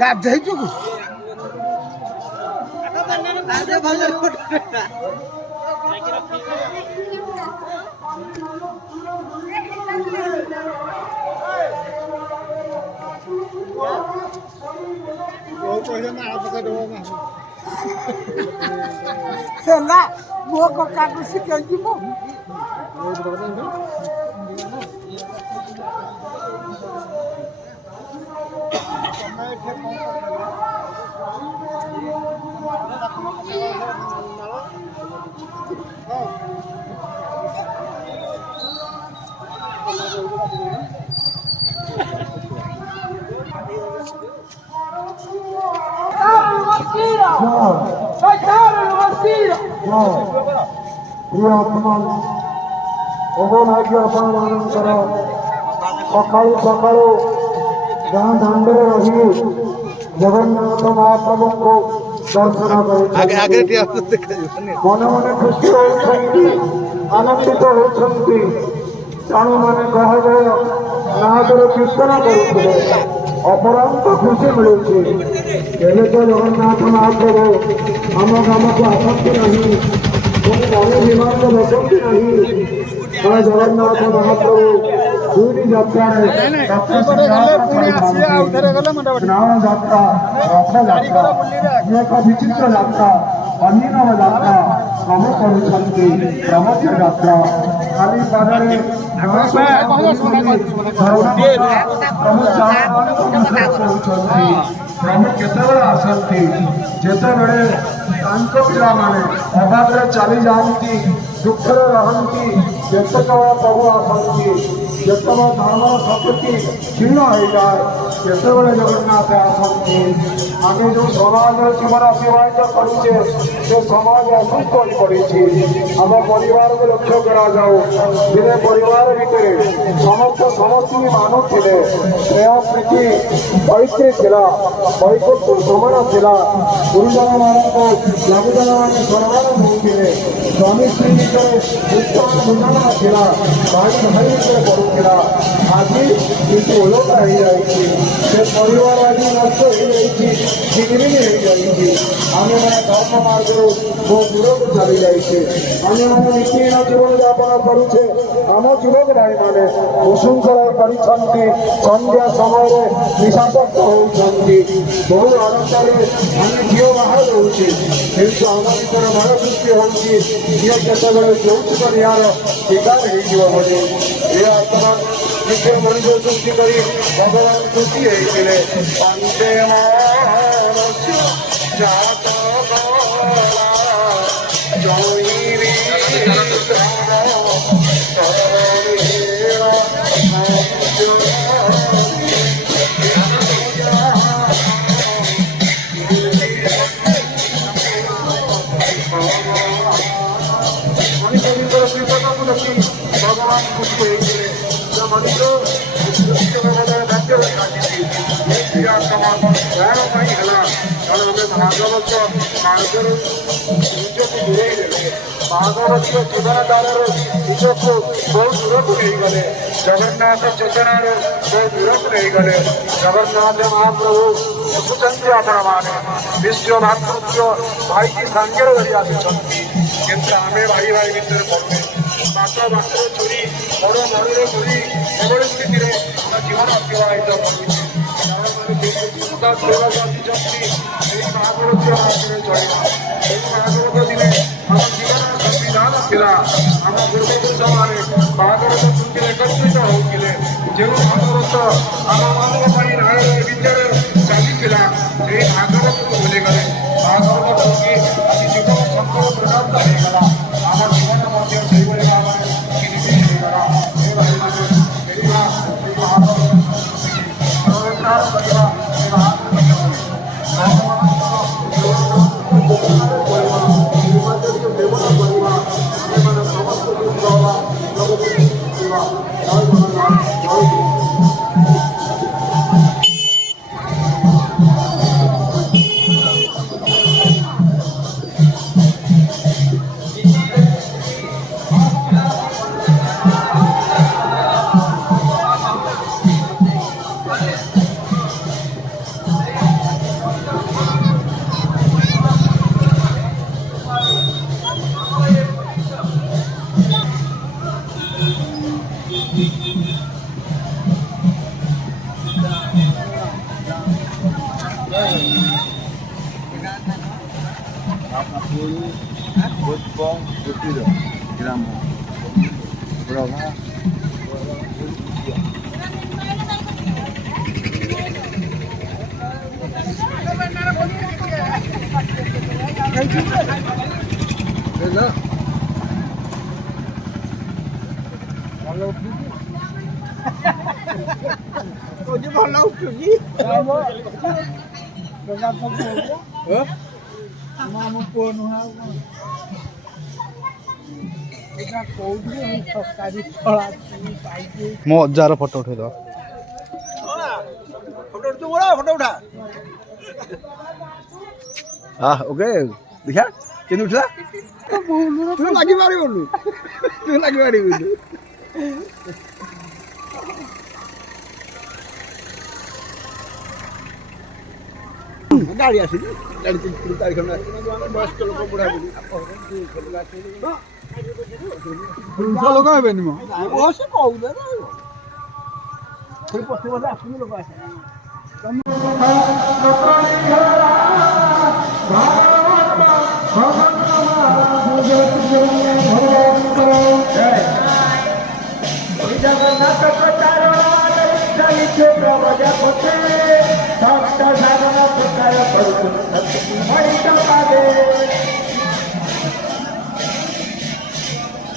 ଗାଧେଇଛୁ କି? ହେଲା ମୋ କକାକୁ ଶିଖେଇଛି ମୁଁ। ସକାଳୁ ସକାଳୁ ଗାଁ ଦାଣ୍ଡରେ ରହି ଜଗନ୍ନାଥ ମହାପ୍ରଭୁଙ୍କୁ ଦର୍ଶନ କରି ମନେ ମନେ ଖୁସି ହେଉଛନ୍ତି, ଆନନ୍ଦିତ ହେଉଛନ୍ତି। ପ୍ରାଣୀମାନେ ଗହ ଗହ ନାଦରେ କୀର୍ତ୍ତନ କରୁଥିଲେ, ଅପରାନ୍ତ ଖୁସି ମିଳୁଛି। ଏବେ ତ ଜଗନ୍ନାଥ ମହାପ୍ରଭୁ ଆମ ଗ୍ରାମକୁ ଆସନ୍ତି ନାହିଁ, ପୁଣି ଗାଡ଼ି ବିମାନରେ ବସନ୍ତି ନାହିଁ। ଜଗନ୍ନାଥ ମହାପ୍ରଭୁ ଦୁଇଟି ଯାତ୍ରାରେ ସ୍ନାନ ଯାତ୍ରା, ରଥଯାତ୍ରା, ଏକ ବିଚିତ୍ର ଯାତ୍ରା, ଅଭିନବ ଯାତ୍ରା ସବୁ କରୁଛନ୍ତି। ପ୍ରମୁଖ ଯାତ୍ରା ଖାଲି ପାଦରେ ପ୍ରଭୁ କେତେବେଳେ ଆସନ୍ତି? ଯେତେବେଳେ ତାଙ୍କ ପିଲାମାନେ ଅଭାବରେ ଚାଲି ଯାଆନ୍ତି, ଦୁଃଖରେ ରହନ୍ତି, ଯେତେବେଳେ ପ୍ରଭୁ ଆସନ୍ତି। ଯେତେବେଳେ ଧର୍ମର ଶକ୍ତି କ୍ଷୀଣ ହୋଇଯାଏ, ଯେତେବେଳେ ଜଗନ୍ନାଥ ଆସନ୍ତି। ଆମେ ଯେଉଁ ସମାଜର ଜୀବନ ଅତିବାହିତ କରୁଛେ, ସେ ସମାଜ ଅସୁସ୍ଥ ହୋଇପଡ଼ିଛି। ଆମ ପରିବାରକୁ ଲକ୍ଷ୍ୟ କରାଯାଉ। ଦିନେ ପରିବାର ଭିତରେ ସମସ୍ତେ ସମସ୍ତଙ୍କୁ ମାନୁଥିଲେ, ସ୍ନେହ ପ୍ରୀତି ମୈତ୍ରୀ ଥିଲା, ବୈକୁଣ୍ଠ ସମାନ ଥିଲା। ଗୁରୁଜନମାନଙ୍କୁ ଲଘୁଜନମାନେ ସମ୍ମାନ ଦେଉଥିଲେ, ସ୍ୱାମୀ ସ୍ତ୍ରୀ ଭିତରେ ଉତ୍ତମ ବୁଝାମଣା ଥିଲା, ଭାଇ ଭାଇ ଭିତରେ ପଡ଼ୁଥିଲା। ଆଜି କିନ୍ତୁ ଓଲଟା ହେଇଯାଇଛି। ସେ ପରିବାର ଆଜି ନଷ୍ଟ ହେଇଯାଇଛି, ବିଗିରିଣି ହେଇଯାଇଛି। ଆମେମାନେ ଧର୍ମ ମାର୍ଗରୁ ବହୁ ଦୂରକୁ ଚାଲି ଯାଇଛେ। ଆମେମାନେ ନୀତିହୀନ ଜୀବନଯାପନ କରୁଛେ। ଆମ ଯୁବକ ଭାଇମାନେ ଉଶୃଙ୍ଖଳ କରିଛନ୍ତି, ସନ୍ଧ୍ୟା ସମୟରେ ନିଶାସକ୍ତ ହେଉଛନ୍ତି। ବହୁ ଆଡ଼ମ୍ବରେ ଆମେ ଝିଅ ବାହାର ଦେଉଛେ, କିନ୍ତୁ ଆମ ଭିତରେ ଭୟ ସୃଷ୍ଟି ହେଉଛି ଝିଅ କେତେବେଳେ ଯୌତୁକ ନିଆର ଶିକାର ହେଇଯିବ ବୋଲି। ଏ ଆତ୍ମା ନିଜ ମଣିଷ ସୃଷ୍ଟି କରି ଭଗବାନ ଖୁସି ହେଇଥିଲେ। ଭଗବାନ ଖୁସି ହେଇଥିଲେ। ମଣିଷ ରାଜ୍ୟରେ କାଟିଛି କଣ ପାଇଁ ହେଲା? କାରଣ ଆମେ ଭାଗବତ ମାର୍ଗରୁ ନିଜକୁ ଦୂରେଇ ଦେଲେ। ଭାଗବତୀୟ ଜୀବନ କାଳରେ ନିଜକୁ ବହୁ ଦୂରକୁ ନେଇଗଲେ। ଜଗନ୍ନାଥ ଯୋଜନାରୁ ବହୁ ଦୂରକୁ ନେଇଗଲେ। ଜଗନ୍ନାଥ ମହାପ୍ରଭୁ ଦେଖୁଛନ୍ତି ଆପଣମାନେ ବିଶ୍ୱ ଭାତୃତ୍ୱ ଭାଇକି ସାଙ୍ଗରେ ଧରି ଆସିଛନ୍ତି, କିନ୍ତୁ ଆମେ ଭାଇ ଭାଇ ଭିତରେ ପଡ଼ୁନେ। ବାଟରେ ଚୋରି, ବଡ଼ ମଡ଼ରେ ଚୋରି, ଏଭଳି ସ୍ଥିତିରେ ଆମ ଜୀବନ ଅତିବାହିତ କରୁଛି। ଚିନ୍ତା କରିବାକୁ ଆସିଛନ୍ତି ଏହି ମହାଭାରତୀୟ ମାର୍ଗରେ ଚଳିବା। ଏହି ମହାଭାରତ ଦିନେ ଆମ ଜୀବନର ସମ୍ବିଧାନ ଥିଲା। ଆମ ପୂର୍ବପୁରୁଷମାନେ ମହାଭାରତ କୃତିରେ ଏକତ୍ରିତ ହେଉଥିଲେ। ଯେଉଁ ଭାଗବତ ଆମମାନଙ୍କ ପାଇଁ ନ୍ୟାୟ ଭିତରେ ଚାଲିଥିଲା, ସେହି ଭାଗବତକୁ ଭୁଲିଗଲେ। ଭାଗବତ କୃତି ଆଜି ଯୁବକ ସଂକଳ ପ୍ରଦାନ୍ତ ହେଇଗଲା। ଆମ ଜୀବନ ମଧ୍ୟ ସେଇଭଳି ଭାବରେ ହେଇଗଲା। ଏ ଭାଇମାନେ ଫେରିବା, ଏହି ମହାଭାରତ କରିବା, ଏ କୁଟୀର ଗ୍ରାମ ପ୍ରଭା ଭଲ ଉଠୁଛି ଆମ ପୁଅ ନୁହଁ ଆଉ କଣ ଏଇଟା କୋଉଠି ସରକାରୀ ଫଳା ପାଇଛି ମୋ ଅଜାର ଫଟୋ ଉଠେଇଦବା ଫଟୋ ଉଠା ଓକେ ଦେଖିଆ କେମିତି ଉଠିଲା ତୁ ଲାଗିପାରିବୁନି ତୁ ଲାଗିପାରିବୁନି ଗାଡ଼ି ଆସିଲି ଗାଡ଼ି 3 ଖଣ୍ଡ ବୟସ୍କ ଲୋକ ବୁଢ଼ା ବୁଢ଼ୀ ଲୋକ ହେବେନି ମୋ ବସ କହୁଥିଲେ ପଛେ ପଛେ ଆସୁନି ଲୋକ ଆସ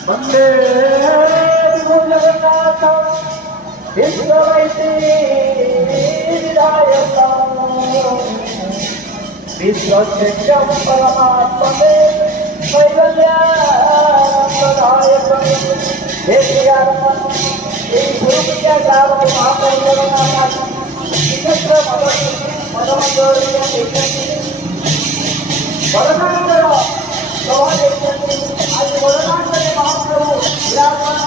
वंदे जगन्नाथ विश्ववैति विश्वस्य परमात्मने कैवल्यानन्ददायकं हे श्रीराम हे गुरुप्रिया गावो महाप्रभुजगन्नाथ विचित्र मदमंगोरिया वरदानकर आज वरदानकर महाप्रभु विराजमान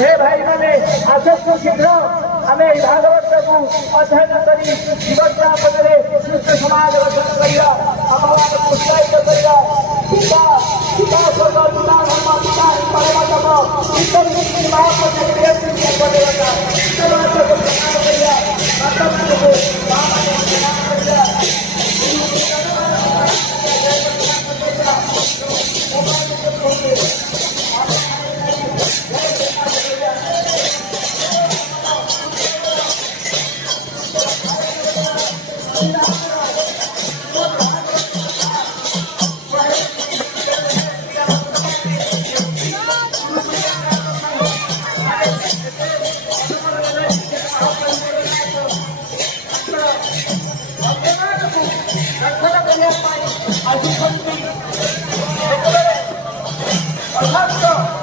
हे भाई मैंने आसक्ति शीघ्र आम भागवत को अध्ययन कर जीवन यापन सुस्थ समाज गठन करवा आम उत्साहित करवा पिता पिता स्वर्ग पिता धर्म पिता परम अर्थात